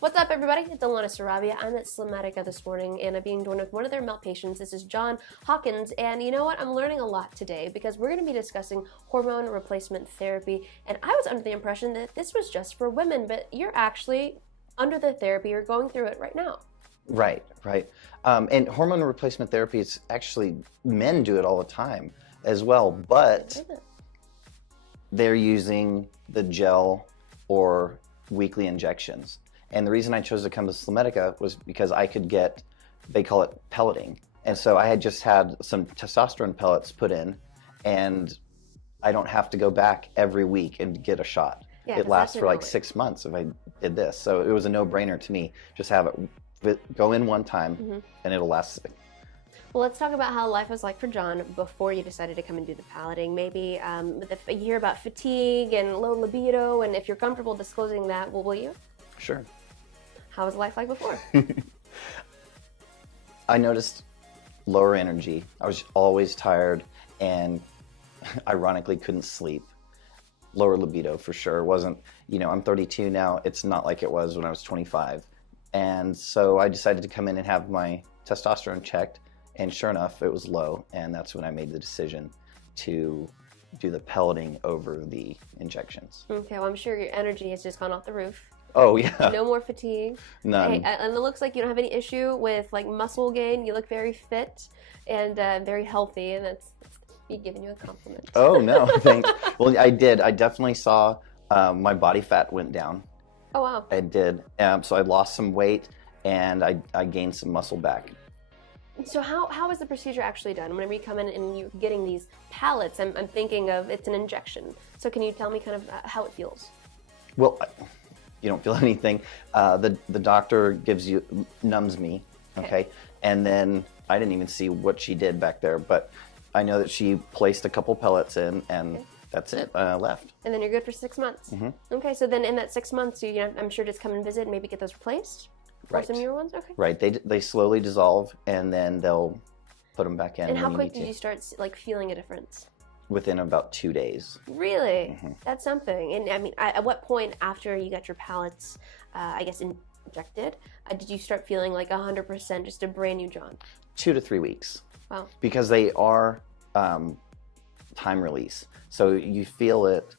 What's up, everybody? It's Alana Sarabia. I'm at SliMedica this morning, and I'm being joined with one of their male patients. This is John Hawkins, and you know what? I'm learning a lot today because we're going to be discussing hormone replacement therapy, and I was under the impression that this was just for women, but you're actually under the therapy. You're going through it right now. Right. And hormone replacement therapy is actually, men do it all the time as well, but they're using the gel or weekly injections. And the reason I chose to come to SliMedica was because I could get, they call it pelleting. And so I had just had some testosterone pellets put in, and I don't have to go back every week and get a shot. Yeah, it lasts for like 6 months if I did this. So it was a no-brainer to me. Just have it go in one time, and it'll last. Well, let's talk about how life was like for John before you decided to come and do the pelleting. Maybe you hear about fatigue and low libido, and if you're comfortable disclosing that, will you? Sure. How was life like before? I noticed lower energy. I was always tired and ironically couldn't sleep. Lower libido for sure. Wasn't, I'm 32 now. It's not like it was when I was 25. And so I decided to come in and have my testosterone checked, and sure enough, it was low. And that's when I made the decision to do the pelleting over the injections. Okay, well, I'm sure your energy has just gone off the roof. Oh, yeah. No more fatigue. None. Hey, and it looks like you don't have any issue with like muscle gain. You look very fit and very healthy, and that's me giving you a compliment. Oh, no, thanks. Well, I did. I definitely saw my body fat went down. Oh, wow. I did. So I lost some weight, and I gained some muscle back. So how is the procedure actually done? Whenever you come in and you're getting these pellets, I'm thinking of it's an injection. So can you tell me kind of how it feels? Well, you don't feel anything. The doctor numbs me, okay? And then I didn't even see what she did back there, but I know that she placed a couple pellets in, and that's it, left. And then you're good for 6 months? Okay, so then in that 6 months, I'm sure just come and visit and maybe get those replaced? Right. Or some newer ones? Okay. Right, they slowly dissolve, and then they'll put them back in. And how quick did you start feeling a difference? Within about 2 days. Really? That's something. And I mean, at what point after you got your pellets, injected, did you start feeling like 100% just a brand new John? 2 to 3 weeks. Wow. Because they are time release. So you feel it,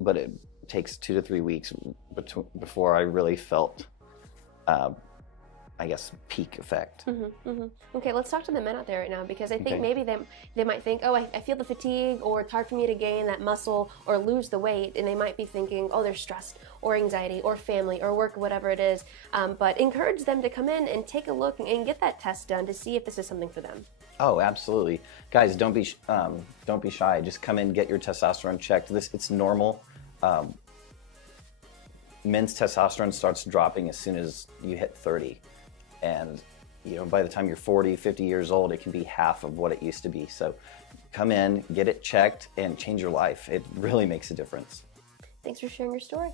but it takes 2 to 3 weeks before I really felt, peak effect. Okay, let's talk to the men out there right now, because I think maybe they might think, oh, I feel the fatigue, or it's hard for me to gain that muscle or lose the weight, and they might be thinking, oh, they're stressed or anxiety or family or work or whatever it is. But encourage them to come in and take a look and get that test done to see if this is something for them. Oh, absolutely, guys! Don't be shy. Just come in, get your testosterone checked. It's normal. Men's testosterone starts dropping as soon as you hit 30. And by the time you're 40, 50 years old, it can be half of what it used to be. So come in, get it checked, and change your life. It really makes a difference. Thanks for sharing your story.